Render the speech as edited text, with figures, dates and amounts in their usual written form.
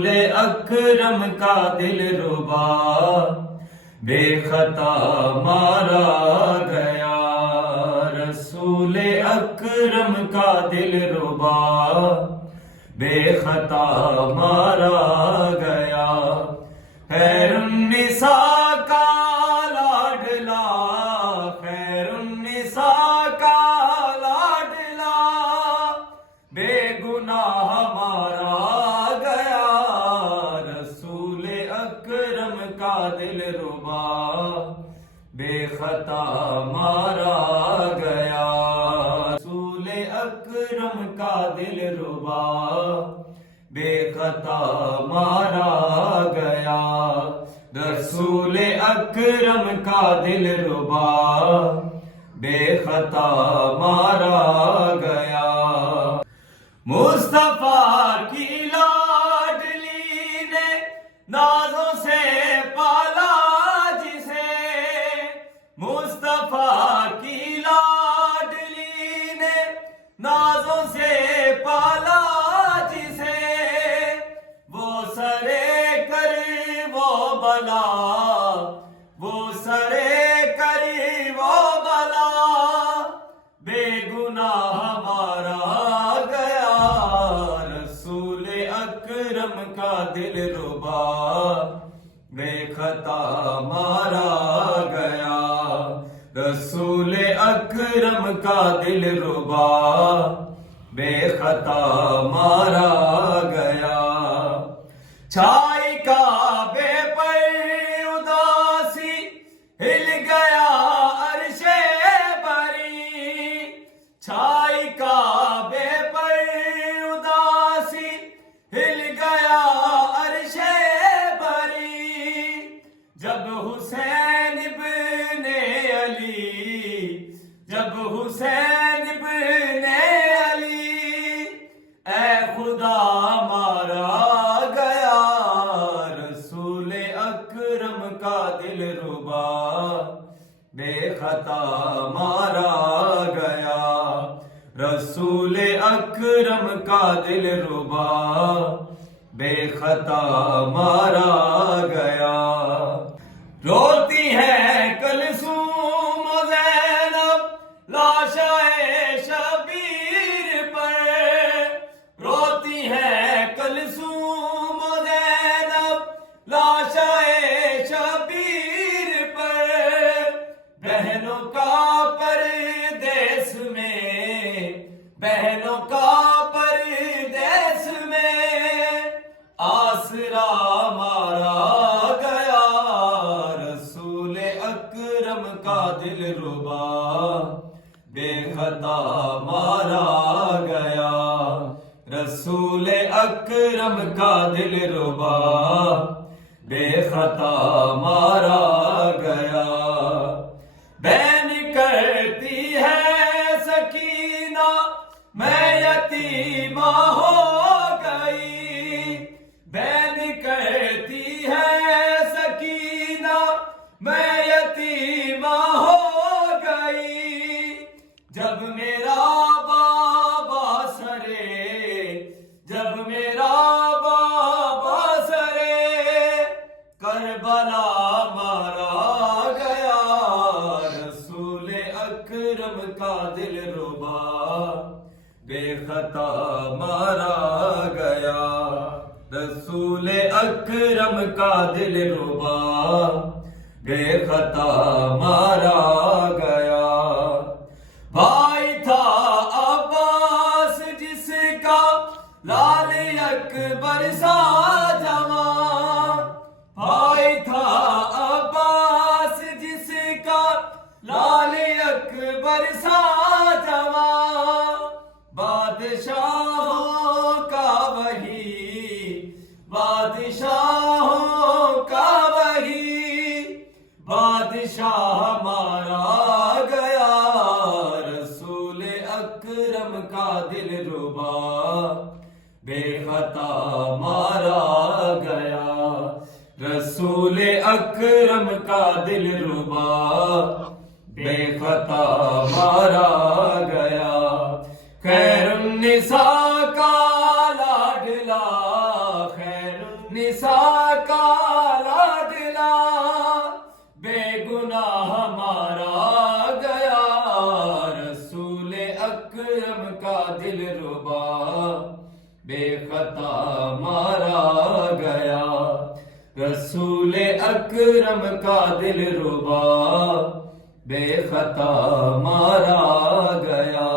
رسول اکرم کا دل ربا بے خطا مارا گیا، رسول اکرم کا دل ربا بے خطا مارا گیا، خیر النساء کا لاڈلا، خیر النساء کا لاڈلا بے گناہ مارا گیا، رسول اکرم کا دل ربا بے خطا مارا گیا، رسول اکرم کا دل ربا بے خطا مارا گیا، رسول اکرم کا دل ربا بے خطا مارا گیا، مصطفیٰ کی لاڈلی نے نازوں سے پالا جسے، مصطفیٰ کی لاڈلی نے نازوں سے پالا جسے، وہ سرے کر وہ بلا، وہ سرے کر وہ بلا بے گناہ مارا گیا، رسول اکرم کا دل ربا بے خطا مارا گیا، رسول اکرم کا دل ربا بے خطا مارا گیا، چھائی کعبے پر اداسی ہل گیا عرش بری، چھائی کعبے پر اداسی ہل گیا عرش بری، جب حسین ابن علی، جب حسین ابن علی اے خدا مارا گیا، رسول اکرم کا دل ربا بے خطا مارا گیا، رسول اکرم کا دل ربا بے خطا مارا گیا، روتی ہے کلثوم و زینب لاشائے شبیر پر، روتی ہے کلثوم و زینب لاشائے شبیر پر، بہنوں کا پردیس میں، بہنوں کا پردیس میں آسرا مارا گیا، رسول اکرم کا دل ربا بے خطا مارا گیا، رسول اکرم کا دل ربا بے خطا مارا گیا، بین کرتی ہے سکینہ میں یتیمہ ہو گئی، بین کرتی ہے سکینہ میں یتیمہ ہو گئی، جب میرا بابا سرے، جب میرا بابا سرے کربلا مارا گیا، رسول اکرم کا دل ربا بے خطا مارا گیا، رسول اکرم کا دل ربا بے خطا مارا گیا، بھائی تھا عباس جس کا لال اکبر سا جوان، بھائی تھا عباس جس کا لال اکبر سا جوان، بادشاہوں کا وہی، بادشاہوں کا وہی بادشاہ مارا گیا، رسول اکرم کا دل ربا بے خطا مارا گیا، رسول اکرم کا دل ربا بے خطا مارا گیا، خیر النساء کا لاڈلا، خیر نساء کا لاڈلا بے گناہ مارا گیا، رسول اکرم کا دل ربا بے خطا مارا گیا، رسول اکرم کا دل ربا بے خطا مارا گیا۔